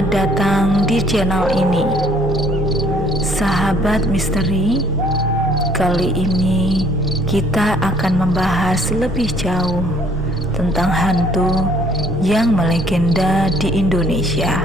Selamat datang di channel ini, Sahabat Misteri. Kali ini kita akan membahas lebih jauh tentang hantu yang melegenda di Indonesia.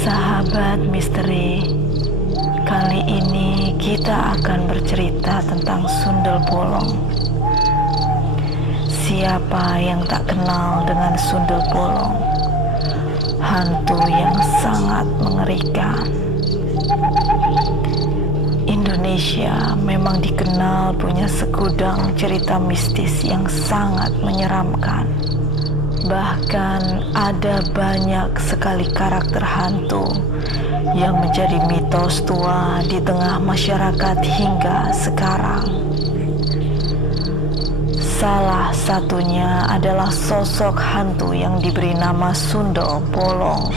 Sahabat misteri, kali ini kita akan bercerita tentang Sundel Bolong. Siapa yang tak kenal dengan Sundel Bolong? Hantu yang sangat mengerikan. Indonesia memang dikenal punya segudang cerita mistis yang sangat menyeramkan. Bahkan ada banyak sekali karakter hantu yang menjadi mitos tua di tengah masyarakat hingga sekarang. Salah satunya adalah sosok hantu yang diberi nama Sundel Bolong.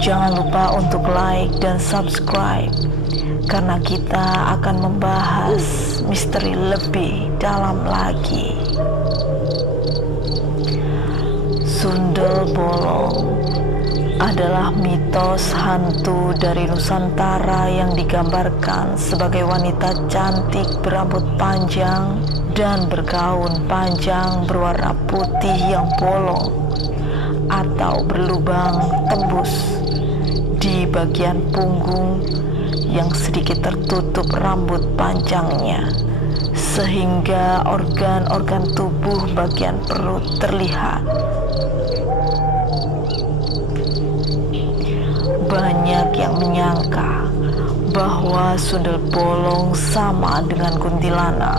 Jangan lupa untuk like dan subscribe, karena kita akan membahas misteri lebih dalam lagi. Sundel Bolong adalah mitos hantu dari Nusantara yang digambarkan sebagai wanita cantik berambut panjang dan bergaun panjang berwarna putih yang bolong atau berlubang tembus di bagian punggung yang sedikit tertutup rambut panjangnya, sehingga organ-organ tubuh bagian perut terlihat. Banyak yang menyangka bahwa Sundel Bolong sama dengan kuntilanak,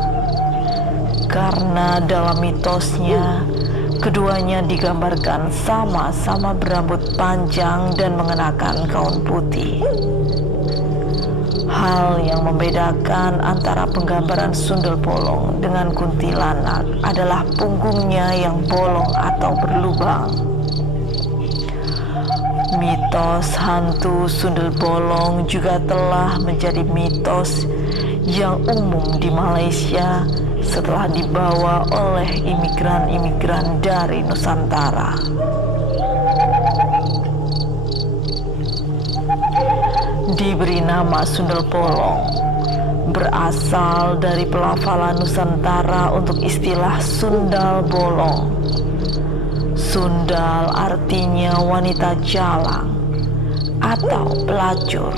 karena dalam mitosnya keduanya digambarkan sama-sama berambut panjang dan mengenakan gaun putih. Hal yang membedakan antara penggambaran Sundel Bolong dengan kuntilanak adalah punggungnya yang bolong atau berlubang. Mitos hantu Sundel Bolong juga telah menjadi mitos yang umum di Malaysia setelah dibawa oleh imigran-imigran dari Nusantara. Diberi nama Sundel Bolong berasal dari pelafalan Nusantara untuk istilah sundal bolong. Sundal artinya wanita jalang atau pelacur,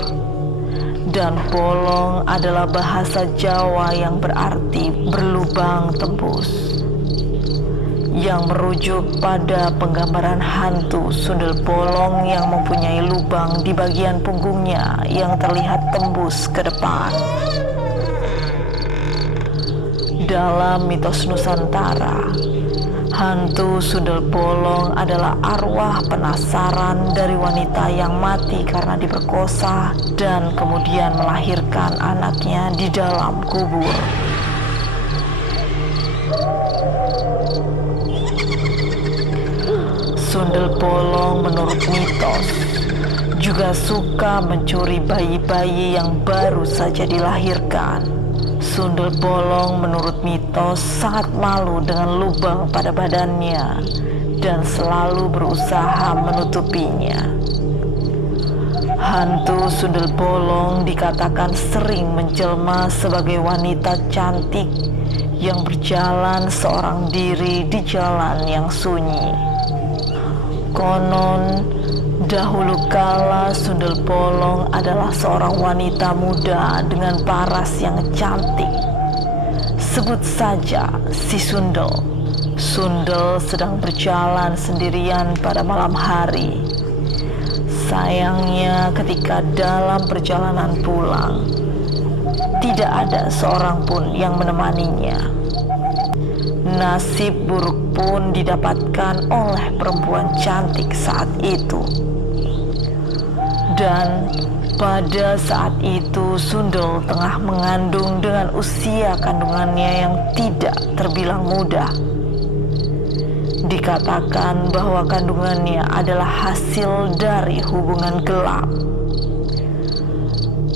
dan bolong adalah bahasa Jawa yang berarti berlubang tembus, yang merujuk pada penggambaran hantu Sundel Bolong yang mempunyai lubang di bagian punggungnya yang terlihat tembus ke depan. Dalam mitos Nusantara, hantu Sundel Bolong adalah arwah penasaran dari wanita yang mati karena diperkosa dan kemudian melahirkan anaknya di dalam kubur. Sundel Bolong menurut mitos juga suka mencuri bayi-bayi yang baru saja dilahirkan. Sundel Bolong menurut mitos sangat malu dengan lubang pada badannya dan selalu berusaha menutupinya. Hantu Sundel Bolong dikatakan sering menjelma sebagai wanita cantik yang berjalan seorang diri di jalan yang sunyi. Konon dahulu kala Sundel Bolong adalah seorang wanita muda dengan paras yang cantik. Sebut saja si Sundel. Sundel sedang berjalan sendirian pada malam hari. Sayangnya ketika dalam perjalanan pulang, tidak ada seorang pun yang menemaninya. Nasib buruk pun didapatkan oleh perempuan cantik saat itu. Dan pada saat itu Sundel tengah mengandung dengan usia kandungannya yang tidak terbilang muda. Dikatakan bahwa kandungannya adalah hasil dari hubungan gelap.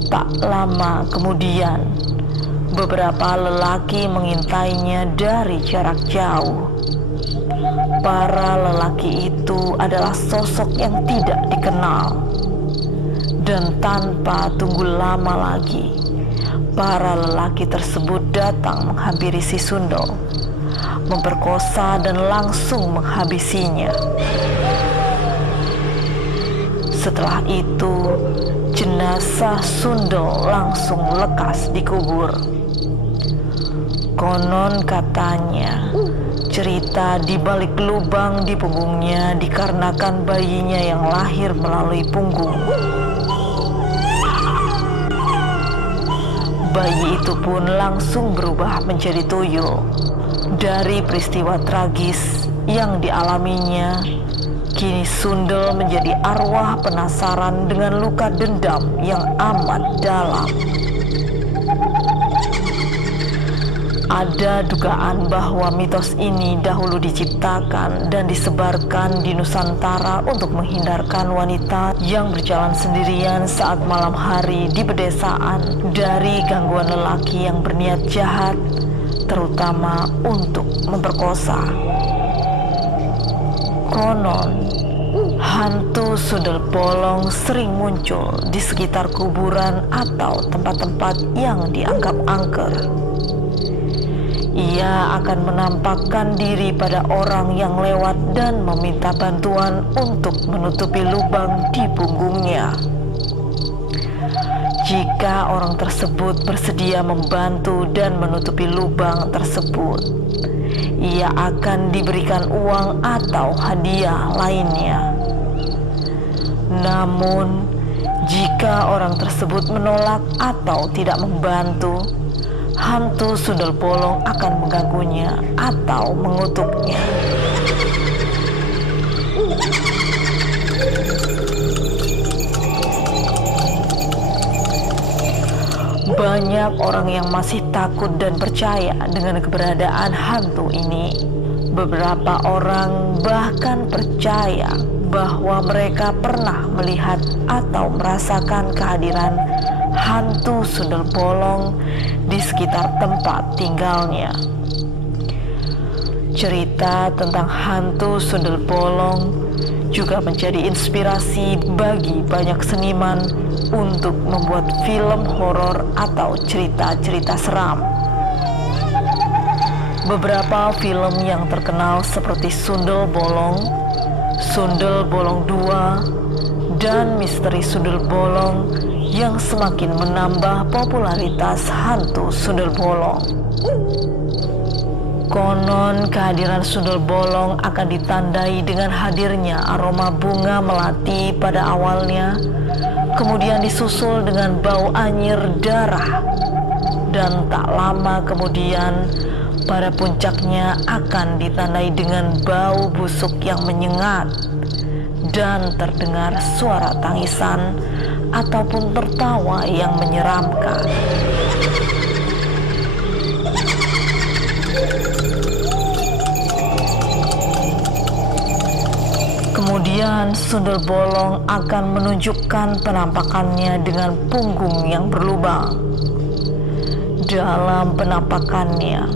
Tak lama kemudian, beberapa lelaki mengintainya dari jarak jauh. Para lelaki itu adalah sosok yang tidak dikenal. Dan tanpa tunggu lama lagi, para lelaki tersebut datang menghampiri si Sundel, memperkosa dan langsung menghabisinya. Setelah itu, jenazah Sundel langsung lekas dikubur. Konon katanya, cerita di balik lubang di punggungnya dikarenakan bayinya yang lahir melalui punggung. Bayi itu pun langsung berubah menjadi tuyul. Dari peristiwa tragis yang dialaminya, kini Sundel menjadi arwah penasaran dengan luka dendam yang amat dalam. Ada dugaan bahwa mitos ini dahulu diciptakan dan disebarkan di Nusantara untuk menghindarkan wanita yang berjalan sendirian saat malam hari di pedesaan dari gangguan lelaki yang berniat jahat, terutama untuk memperkosa. Konon, hantu Sundel Bolong sering muncul di sekitar kuburan atau tempat-tempat yang dianggap angker. Ia akan menampakkan diri pada orang yang lewat dan meminta bantuan untuk menutupi lubang di punggungnya. Jika orang tersebut bersedia membantu dan menutupi lubang tersebut, ia akan diberikan uang atau hadiah lainnya. Namun, jika orang tersebut menolak atau tidak membantu, hantu Sundel Bolong akan mengganggunya atau mengutuknya. Banyak orang yang masih takut dan percaya dengan keberadaan hantu ini. Beberapa orang bahkan percaya bahwa mereka pernah melihat atau merasakan kehadiran hantu Sundel Bolong di sekitar tempat tinggalnya. Cerita tentang hantu Sundel Bolong juga menjadi inspirasi bagi banyak seniman untuk membuat film horor atau cerita-cerita seram. Beberapa film yang terkenal seperti Sundel Bolong, Sundel Bolong 2, dan Misteri Sundel Bolong yang semakin menambah popularitas hantu Sundel Bolong. Konon kehadiran Sundel Bolong akan ditandai dengan hadirnya aroma bunga melati pada awalnya, kemudian disusul dengan bau anyir darah, dan tak lama kemudian pada puncaknya akan ditandai dengan bau busuk yang menyengat dan terdengar suara tangisan ataupun tertawa yang menyeramkan. Kemudian Sundel Bolong akan menunjukkan penampakannya dengan punggung yang berlubang. Dalam penampakannya,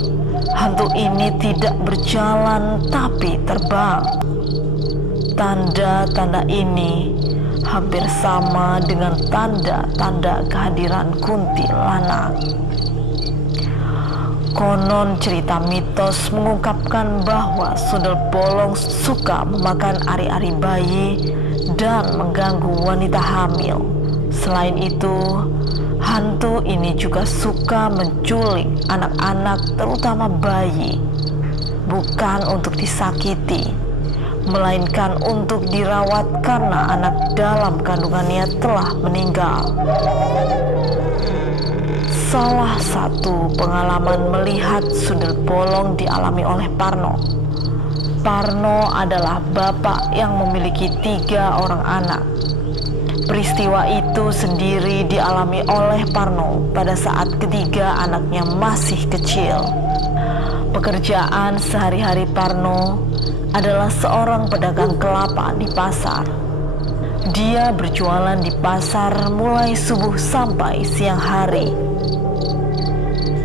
hantu ini tidak berjalan tapi terbang. Tanda-tanda ini hampir sama dengan tanda-tanda kehadiran kuntilanak. Konon cerita mitos mengungkapkan bahwa Sundel Bolong suka memakan ari-ari bayi dan mengganggu wanita hamil. Selain itu, hantu ini juga suka menculik anak-anak, terutama bayi, bukan untuk disakiti, melainkan untuk dirawat karena anak dalam kandungannya telah meninggal. salah satu pengalaman melihat sundel bolong dialami oleh Parno. Parno adalah bapak yang memiliki 3 orang anak. Peristiwa itu sendiri dialami oleh Parno pada saat ketiga anaknya masih kecil. Pekerjaan sehari-hari Parno adalah seorang pedagang kelapa di pasar. Dia berjualan di pasar mulai subuh sampai siang hari.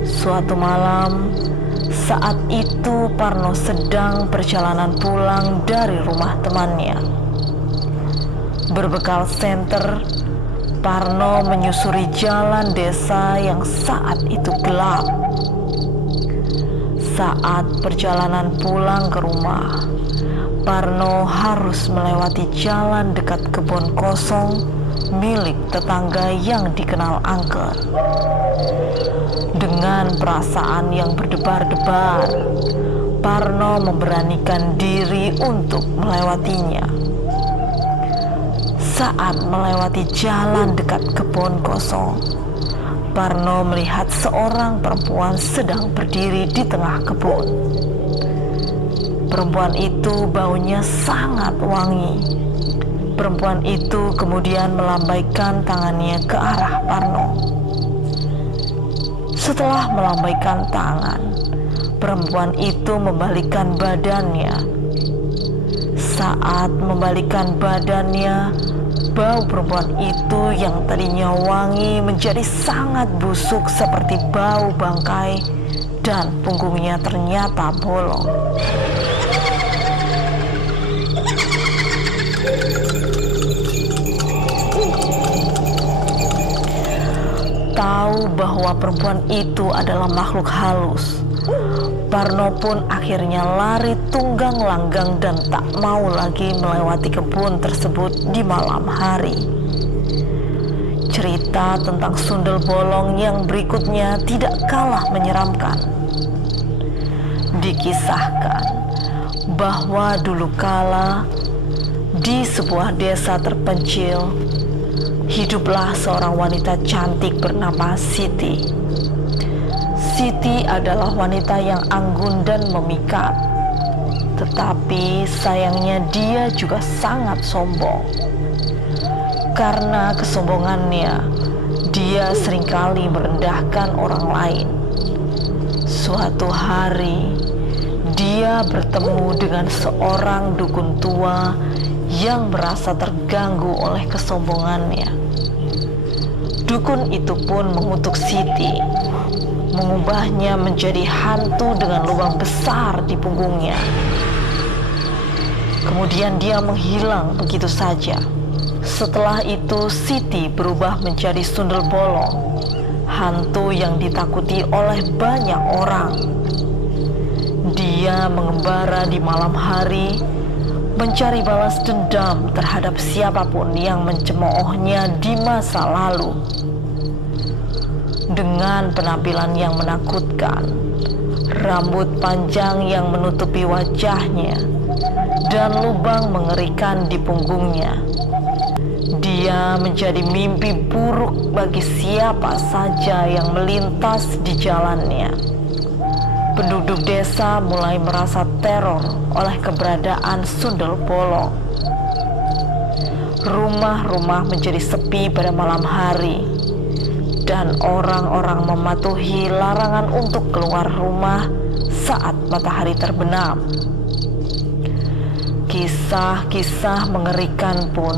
Suatu malam, saat itu Parno sedang perjalanan pulang dari rumah temannya. Berbekal senter, Parno menyusuri jalan desa yang saat itu gelap. Saat perjalanan pulang ke rumah, Parno harus melewati jalan dekat kebun kosong milik tetangga yang dikenal angker. Dengan perasaan yang berdebar-debar, Parno memberanikan diri untuk melewatinya. Saat melewati jalan dekat kebun kosong, Parno melihat seorang perempuan sedang berdiri di tengah kebun. Perempuan itu baunya sangat wangi. Perempuan itu kemudian melambaikan tangannya ke arah Parno. Setelah melambaikan tangan, perempuan itu membalikkan badannya. Saat membalikkan badannya, bau perempuan itu yang tadinya wangi menjadi sangat busuk seperti bau bangkai, dan punggungnya ternyata bolong. Tahu bahwa perempuan itu adalah makhluk halus, Parno pun akhirnya lari tunggang langgang dan tak mau lagi melewati kebun tersebut di malam hari. Cerita tentang sundel bolong yang berikutnya tidak kalah menyeramkan. Dikisahkan bahwa dulu kala di sebuah desa terpencil, hiduplah seorang wanita cantik bernama Siti. Siti adalah wanita yang anggun dan memikat. Tetapi sayangnya dia juga sangat sombong. Karena kesombongannya, dia seringkali merendahkan orang lain. Suatu hari, dia bertemu dengan seorang dukun tua yang merasa terganggu oleh kesombongannya. Dukun itu pun mengutuk Siti, mengubahnya menjadi hantu dengan lubang besar di punggungnya. Kemudian dia menghilang begitu saja. Setelah itu Siti berubah menjadi sundel bolong, hantu yang ditakuti oleh banyak orang. Dia mengembara di malam hari, mencari balas dendam terhadap siapapun yang mencemoohnya di masa lalu. Dengan penampilan yang menakutkan, rambut panjang yang menutupi wajahnya, dan lubang mengerikan di punggungnya, dia menjadi mimpi buruk bagi siapa saja yang melintas di jalannya. Penduduk desa mulai merasa teror oleh keberadaan sundel bolong. Rumah-rumah menjadi sepi pada malam hari, dan orang-orang mematuhi larangan untuk keluar rumah saat matahari terbenam. Kisah-kisah mengerikan pun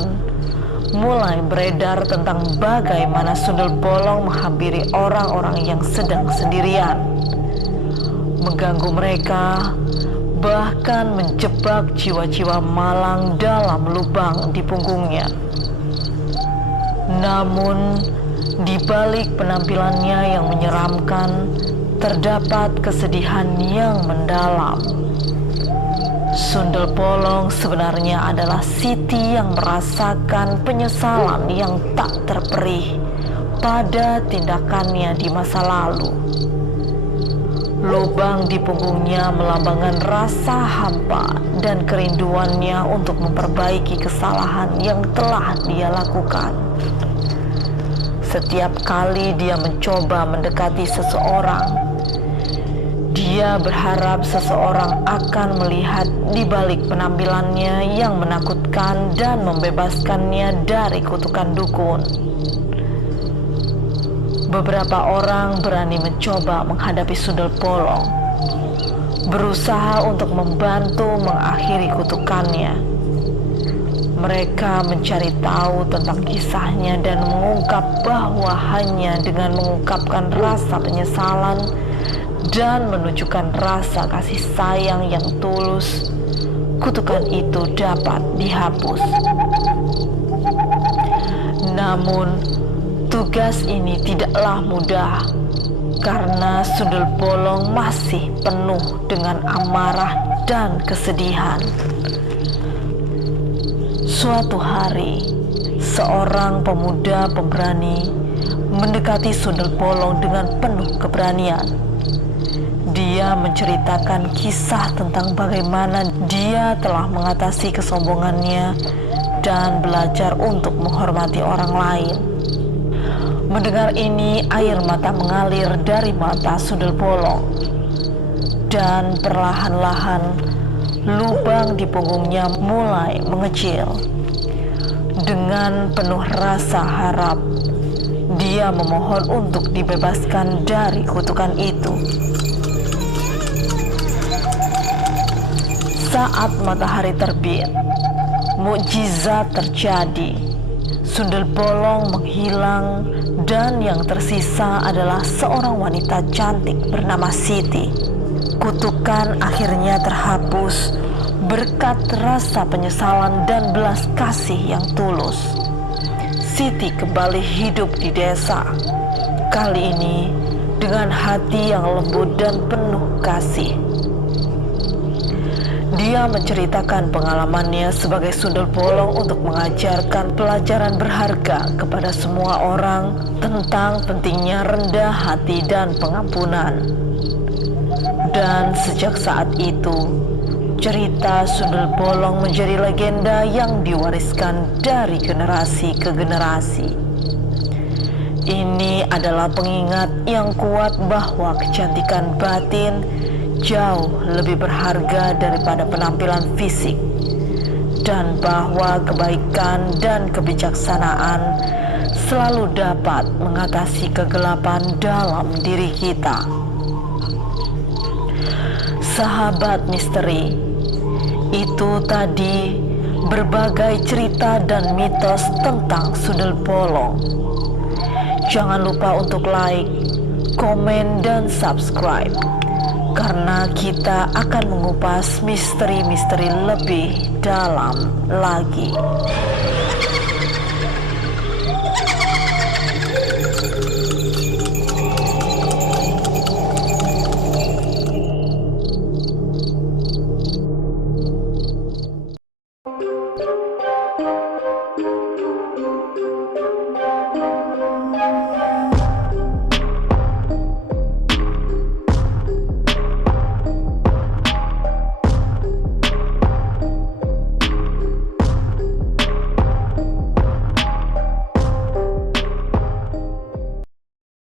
mulai beredar tentang bagaimana sundel bolong menghampiri orang-orang yang sedang sendirian, mengganggu mereka, bahkan menjebak jiwa-jiwa malang dalam lubang di punggungnya. Namun, di balik penampilannya yang menyeramkan, terdapat kesedihan yang mendalam. Sundel bolong sebenarnya adalah Siti yang merasakan penyesalan yang tak terperih pada tindakannya di masa lalu. Lubang di punggungnya melambangkan rasa hampa dan kerinduannya untuk memperbaiki kesalahan yang telah dia lakukan. Setiap kali dia mencoba mendekati seseorang, dia berharap seseorang akan melihat di balik penampilannya yang menakutkan dan membebaskannya dari kutukan dukun. Beberapa orang berani mencoba menghadapi Sundel Bolong, berusaha untuk membantu mengakhiri kutukannya. Mereka mencari tahu tentang kisahnya dan mengungkap bahwa hanya dengan mengungkapkan rasa penyesalan dan menunjukkan rasa kasih sayang yang tulus, kutukan itu dapat dihapus. Namun, tugas ini tidaklah mudah karena Sundel Bolong masih penuh dengan amarah dan kesedihan. Suatu hari, seorang pemuda pemberani mendekati Sundel Bolong dengan penuh keberanian. Dia menceritakan kisah tentang bagaimana dia telah mengatasi kesombongannya dan belajar untuk menghormati orang lain. Mendengar ini, air mata mengalir dari mata Sundel Bolong, dan perlahan-lahan lubang di punggungnya mulai mengecil. Dengan penuh rasa harap, dia memohon untuk dibebaskan dari kutukan itu. Saat matahari terbit, mukjizat terjadi. Sundel Bolong menghilang dan yang tersisa adalah seorang wanita cantik bernama Siti. Kutukan akhirnya terhapus berkat rasa penyesalan dan belas kasih yang tulus. Siti kembali hidup di desa, kali ini dengan hati yang lembut dan penuh kasih. Dia menceritakan pengalamannya sebagai Sundel Bolong untuk mengajarkan pelajaran berharga kepada semua orang tentang pentingnya rendah hati dan pengampunan. Dan sejak saat itu, cerita Sundel Bolong menjadi legenda yang diwariskan dari generasi ke generasi. Ini adalah pengingat yang kuat bahwa kecantikan batin jauh lebih berharga daripada penampilan fisik, dan bahwa kebaikan dan kebijaksanaan selalu dapat mengatasi kegelapan dalam diri kita. Sahabat misteri, itu tadi berbagai cerita dan mitos tentang Sundel Bolong. Jangan lupa untuk like, komen, dan subscribe, karena kita akan mengupas misteri-misteri lebih dalam lagi.